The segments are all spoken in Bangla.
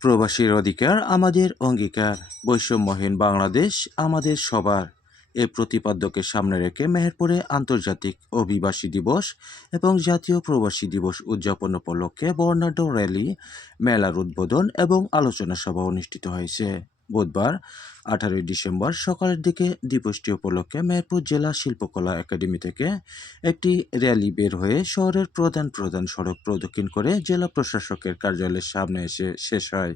প্রবাসীর অধিকার আমাদের অঙ্গীকার। বৈষম্যহীন বাংলাদেশ আমাদের সবার। এ প্রতিপাদ্যকে সামনে রেখে মেহেরপুরে আন্তর্জাতিক অভিবাসী দিবস এবং জাতীয় প্রবাসী দিবস উদযাপন উপলক্ষে বর্ণাঢ্য র্যালি, মেলার উদ্বোধন এবং আলোচনা সভা অনুষ্ঠিত হয়েছে। বুধবার, আঠারোই ডিসেম্বর সকালের দিকে দিবসটি উপলক্ষে মেহেরপুর জেলা শিল্পকলা একাডেমি থেকে একটি র্যালি বের হয়ে শহরের প্রধান প্রধান সড়ক প্রদক্ষিণ করে জেলা প্রশাসকের কার্যালয়ের সামনে এসে শেষ হয়।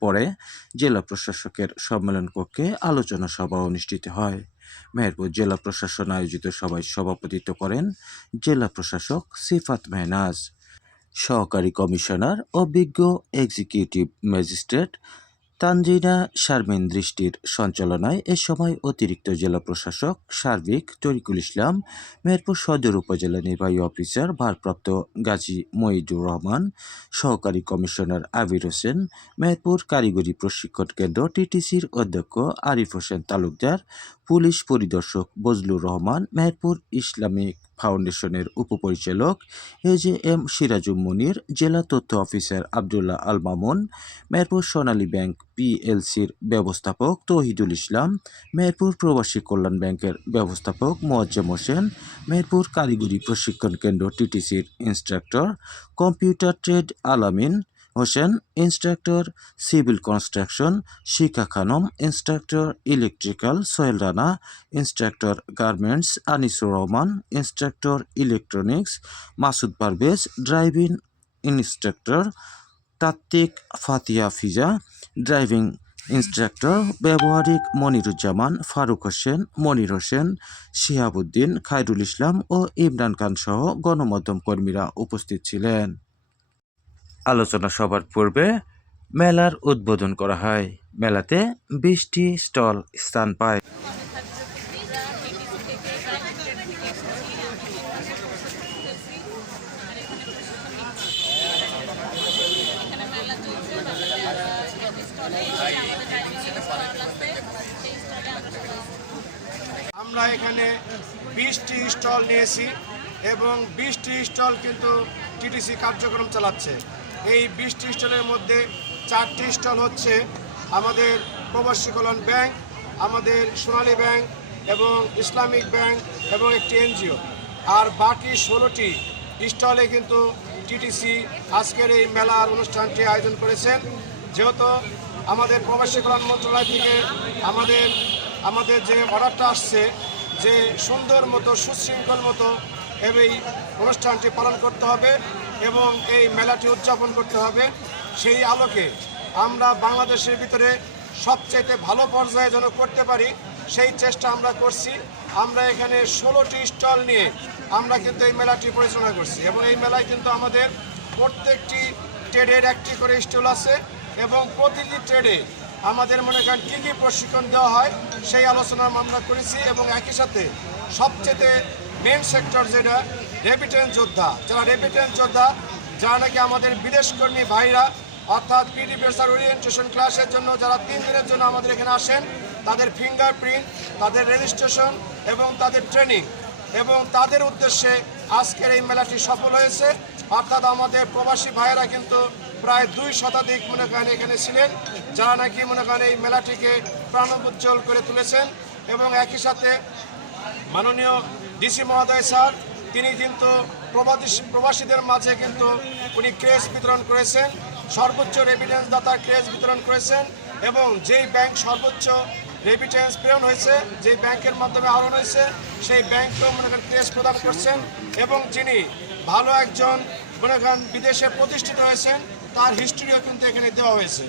পরে জেলা প্রশাসকের সম্মেলন কক্ষে আলোচনা সভা অনুষ্ঠিত হয়। মেহেরপুর জেলা প্রশাসন আয়োজিত সভায় সভাপতিত্ব করেন জেলা প্রশাসক সিফাত মেহনাজ। সহকারী কমিশনার অভিজ্ঞ এক্সিকিউটিভ ম্যাজিস্ট্রেট তানজিনা শারমিন দৃষ্টির সঞ্চালনায় এ সময় অতিরিক্ত জেলা প্রশাসক সার্বিক তরিকুল ইসলাম, মেহেরপুর সদর উপজেলা নির্বাহী অফিসার ভারপ্রাপ্ত গাজী মঈদুর রহমান, সহকারী কমিশনার আবির হোসেন, মেহেরপুর কারিগরি প্রশিক্ষণ কেন্দ্র টিটিসির অধ্যক্ষ আরিফ হোসেন তালুকদার, পুলিশ পরিদর্শক বজলুর রহমান, মেহেরপুর ইসলামিক ফাউন্ডেশনের উপপরিচালক A J M Sirajum Munir, জেলা তথ্য অফিসার আবদুল্লাহ আল মামুন মেহেরপুর সোনালী ব্যাংক পিএলসির ব্যবস্থাপক তৌহিদুল ইসলাম মেহেরপুর প্রবাসী কল্যাণ ব্যাংকের ব্যবস্থাপক মোয়াজ্জেম হোসেন মেহেরপুর কারিগরি প্রশিক্ষণ কেন্দ্র টিটিসির instructor, computer trade Alamin Hossain, instructor civil construction Shikha Khanam, instructor electrical Sohel Rana, instructor garments Anisur Rahman, instructor electronics Masud Parvez, driving instructor তাত্ত্বিক ফাতিয়া ফিজা, ড্রাইভিং ইনস্ট্রাক্টর ব্যবহারিক মনিরুজ্জামান, ফারুক হোসেন, মনির হোসেন, শিহাবুদ্দিন, খায়রুল ইসলাম ও ইমরান খান সহ গণমাধ্যম কর্মীরা উপস্থিত ছিলেন। আলোচনা সবার পূর্বে মেলার উদ্বোধন করা হয়। মেলাতে বিশটি স্টল স্থান পায়। আমরা এখানে বিশটি স্টল নিয়েছি এবং বিশটি স্টল কিন্তু টিটিসি কার্যক্রম চালাচ্ছে। এই বিশটি স্টলের মধ্যে চারটি স্টল হচ্ছে আমাদের প্রবাসী কল্যাণ ব্যাংক, আমাদের সোনালী ব্যাংক এবং ইসলামিক ব্যাংক এবং একটি এনজিও। আর বাকি ষোলোটি স্টলে কিন্তু টিটিসি আজকের এই মেলার অনুষ্ঠানটি আয়োজন করেছেন যেহেতু আমাদের প্রবাসী কল্যাণ মন্ত্রণালয় থেকে আমাদের আমাদের যে অর্ডারটা আসছে যে সুন্দর মতো, সুশৃঙ্খল মতো এই অনুষ্ঠানটি পালন করতে হবে। এবং এই মেলাটি উদযাপন করতে হবে। সেই আলোকে আমরা বাংলাদেশের ভিতরে সবচাইতে ভালো পর্যায়ে যেন করতে পারি, সেই চেষ্টা আমরা করছি। আমরা এখানে ষোলোটি স্টল নিয়ে আমরা কিন্তু এই মেলাটি পরিচালনা করছি এবং এই মেলায় কিন্তু আমাদের প্রত্যেকটি ট্রেডের একটি করে স্টল আছে এবং প্রতিটি ট্রেডে আমাদের মনে করেন কী কী প্রশিক্ষণ দেওয়া হয়, সেই আলোচনা আমরা করেছি এবং একই সাথে সবচেয়ে মেন সেক্টর যেটা রেপিটেন্স যোদ্ধা। যারা রেপিটেন্স যোদ্ধা, যারা নাকি আমাদের বিদেশ কর্মী ভাইরা, অর্থাৎ পিডি বেসার ওরিয়েন্টেশন ক্লাসের জন্য যারা তিন দিনের জন্য আমাদের এখানে আসেন, তাদের ফিঙ্গারপ্রিন্ট তাদের রেজিস্ট্রেশন এবং তাদের ট্রেনিং এবং তাদের উদ্দেশ্যে আজকের এই মেলাটি সফল হয়েছে। অর্থাৎ আমাদের প্রবাসী ভাইয়েরা কিন্তু প্রায় দুই শতাধিক মনে করেন এখানে ছিলেন, যারা নাকি মনে করেন এই মেলাটিকে প্রাণোজ্জ্বল করে তুলেছেন এবং একই সাথে মাননীয় ডিসি মহোদয় স্যার, তিনি কিন্তু প্রবাসী প্রবাসীদের মাঝে কিন্তু উনি ক্রেস বিতরণ করেছেন, সর্বোচ্চ রেভিডেন্স দাতা ক্রেস বিতরণ করেছেন এবং যেই ব্যাংক সর্বোচ্চ রেভিডেন্স প্রেরণ হয়েছে যে ব্যাংকের মাধ্যমে আহরণ হয়েছে, সেই ব্যাংককেও মনে করেন ক্রেজ প্রদান করছেন এবং যিনি ভালো একজন মনে করেন বিদেশে প্রতিষ্ঠিত হয়েছেন তার হিস্ট্রিও কিন্তু এখানে দেওয়া হয়েছে।